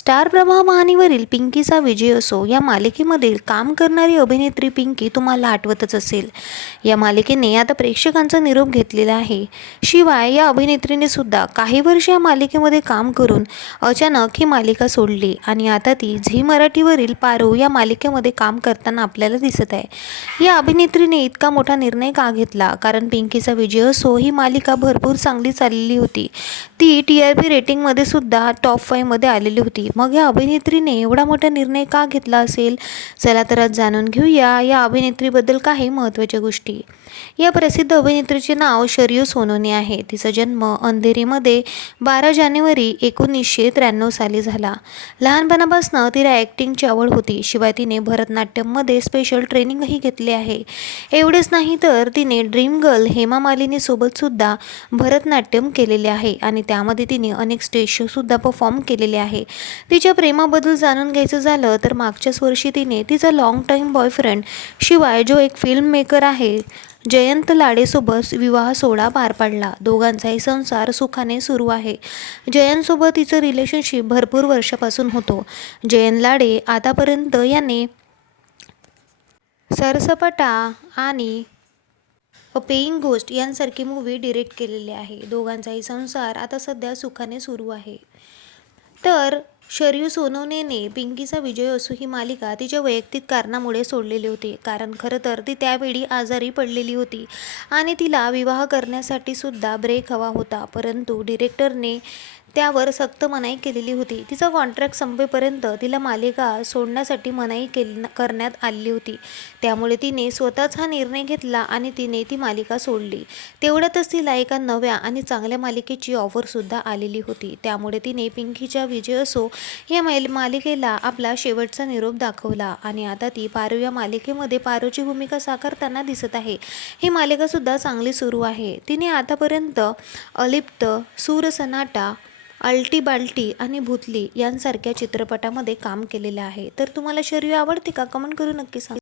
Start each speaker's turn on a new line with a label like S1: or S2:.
S1: Star प्रभा वाहिनीवरील पिंकीचा विजय असो या मालिकेमधील काम करणारी अभिनेत्री पिंकी तुम्हाला आठवतच असेल. या मालिकेने आता प्रेक्षकांचा निरोप घेतलेला आहे. शिवाय या अभिनेत्रीने सुद्धा काही वर्ष या मालिकेमध्ये काम करून अचानक ही मालिका सोडली आणि आता ती झी मराठीवरील पारो या मालिकेमध्ये काम करताना आपल्याला दिसत आहे. या अभिनेत्रीने इतका मोठा निर्णय का घेतला? कारण पिंकीचा विजय असो ही मालिका भरपूर चांगली चाललेली होती. ती टी आर पी रेटिंगमध्ये सुद्धा टॉप फाईव्हमध्ये आलेली होती. मग या अभिनेत्रीने एवढा मोठा निर्णय का घेतला असेल? चला तर आज जाणून घेऊया या अभिनेत्रीबद्दल काही महत्त्वाच्या गोष्टी. या प्रसिद्ध अभिनेत्रीचे नाव शरयू सोनोने आहे. तिचा जन्म अंधेरीमध्ये बारा जानेवारी एकोणीसशे त्र्याण्णव साली झाला. लहानपणापासून तिला ॲक्टिंगची आवड होती. शिवाय तिने भरतनाट्यममध्ये स्पेशल ट्रेनिंगही घेतले आहे. एवढेच नाही तर तिने ड्रीम गर्ल हेमा मालिनीसोबत सुद्धा भरतनाट्यम केलेले आहे आणि त्यामध्ये तिने अनेक स्टेज शोसुद्धा परफॉर्म केलेले आहे. तिच्या प्रेमाबद्दल जाणून घ्यायचं झालं तर मागच्याच वर्षी तिने तिचा लाँग टाईम बॉयफ्रेंड शिवाय जो एक फिल्म मेकर आहे जयंत लाडेसोबत विवाह सोहळा पार पाडला. दोघांचाही संसार सुखाने सुरू आहे. जयंतसोबत तिचं रिलेशनशिप भरपूर वर्षापासून होतो. जयंत लाडे आतापर्यंत याने सरसपटा आणि अ पेईंग गोस्ट यांसारखी मूवी डिरेक्ट केलेली आहे. दोघांचाही संसार आता सध्या सुखाने सुरू आहे. तर शरयू सोनवणेने पिंकीचा विजय असो ही मालिका तिच्या वैयक्तिक कारणामुळे सोडलेली होती. कारण खरं तर ती त्यावेळी आजारी पडलेली होती आणि तिला विवाह करण्यासाठी सुद्धा ब्रेक हवा होता. परंतु डिरेक्टरने त्यावर सक्त मनाई केलेली होती. तिचा कॉन्ट्रॅक्ट संपेपर्यंत तिला मालिका सोडण्यासाठी मनाई केली करण्यात आलेली होती. त्यामुळे तिने स्वतःच हा निर्णय घेतला आणि तिने ती मालिका सोडली. तेवढ्यातच तिला एका नव्या आणि चांगल्या मालिकेची ऑफरसुद्धा आलेली होती. त्यामुळे तिने पिंकीच्या विजय असो या मैल मालिकेला आपला शेवटचा निरोप दाखवला आणि आता ती पारू या मालिकेमध्ये पारूची भूमिका साकारताना दिसत आहे. ही मालिकासुद्धा चांगली सुरू आहे. तिने आतापर्यंत अलिप्त सूरसनाटा अल्टी बाल्टी आणि भूतली यांसारख्या चित्रपटामध्ये काम केलेलं आहे. तर तुम्हाला शरीर आवडते का? कमेंट करू नक्की सांगा.